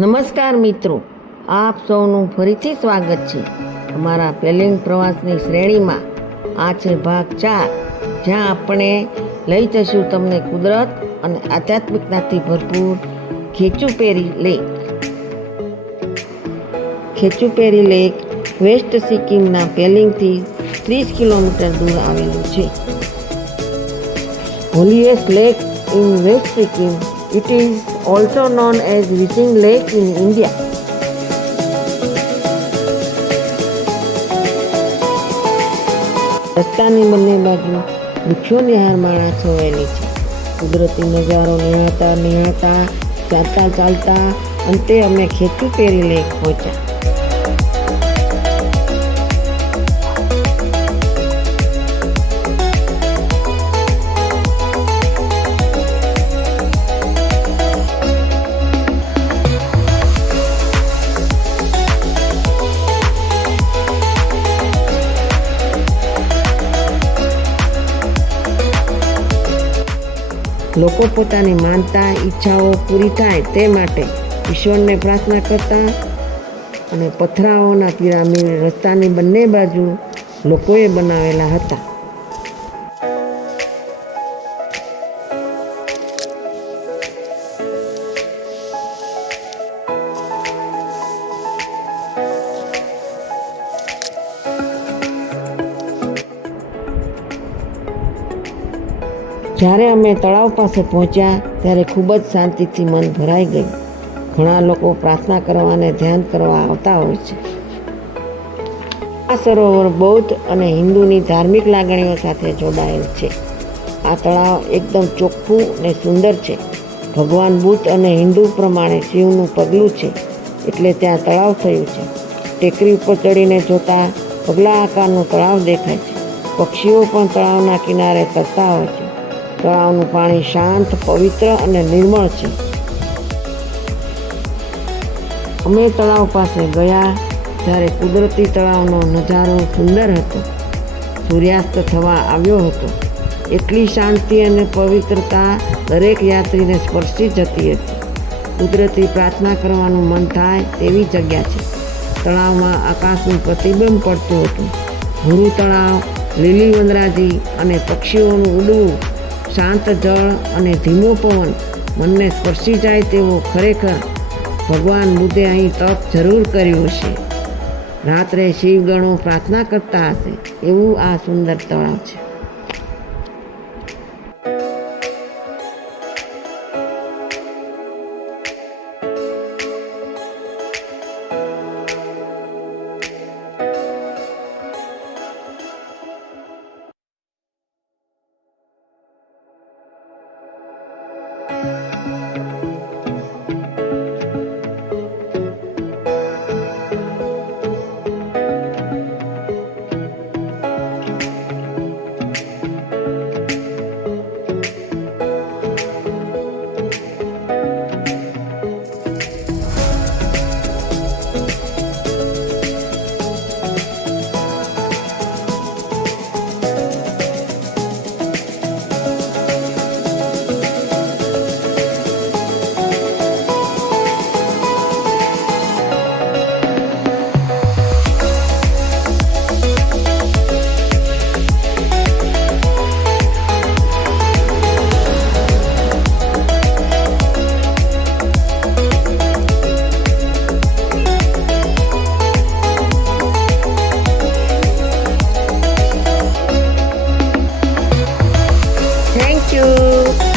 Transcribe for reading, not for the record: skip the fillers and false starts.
નમસ્કાર મિત્રો, આપ સૌનું ફરીથી સ્વાગત છે અમારા પેલિંગ પ્રવાસની શ્રેણીમાં. આ છે ભાગ 4, જ્યાં આપણે લઈ જશું તમને કુદરત અને આધ્યાત્મિકતાથી ભરપૂર Khecheopalri lake. Khecheopalri lake west સિક્કિમના પેલિંગથી 30 કિલોમીટર દૂર આવેલું છે. Holiest lake in west Sikkim. It is also known as Wishing Lake in India. રસ્તાની બંને બાજુ વૃક્ષોની હારમાળા છવાયેલી છે. કુદરતી નજારો નિહાળતા ચાલતા અંતે અમે ખેચુપેરી લેક પહોંચ્યા. લોકો પોતાની માનતા ઈચ્છાઓ પૂરી થાય તે માટે ઈશ્વરને પ્રાર્થના કરતા અને પથરાઓના પિરામિડ રસ્તાની બંને બાજુ લોકોએ બનાવેલા હતા. જ્યારે અમે તળાવ પાસે પહોંચ્યા ત્યારે ખૂબ જ શાંતિથી મન ભરાઈ ગયું. ઘણા લોકો પ્રાર્થના કરવા અને ધ્યાન કરવા આવતા હોય છે. આ સરોવર બૌદ્ધ અને હિન્દુની ધાર્મિક લાગણીઓ સાથે જોડાયેલ છે. આ તળાવ એકદમ ચોખ્ખું અને સુંદર છે. ભગવાન બુદ્ધ અને હિન્દુ પ્રમાણે શિવનું પગલું છે, એટલે ત્યાં તળાવ થયું છે. ટેકરી ઉપર ચડીને જોતા પગલા આકારનું તળાવ દેખાય છે. પક્ષીઓ પણ તળાવના કિનારે તરતા હોય છે. તળાવનું પાણી શાંત, પવિત્ર અને નિર્મળ છે. અમે તળાવ પાસે ગયા ત્યારે કુદરતી તળાવનો નજારો સુંદર હતો. સૂર્યાસ્ત થવા આવ્યો હતો. એટલી શાંતિ અને પવિત્રતા દરેક યાત્રીને સ્પર્શી જતી હતી. કુદરતી પ્રાર્થના કરવાનું મન થાય તેવી જગ્યા છે. તળાવમાં આકાશનું પ્રતિબિંબ પડતું હતું. ભૂરું તળાવ, લીલી વનરાજી અને પક્ષીઓનું ઉડવું, શાંત જળ અને ધીમો પવન મનને સ્પર્શી જાય તેવો. ખરેખર ભગવાન બુદ્ધે અહીં તપ જરૂર કર્યું હશે. રાત્રે શિવગણો પ્રાર્થના કરતા હશે એવું આ સુંદર તળાવ છે. Thank you.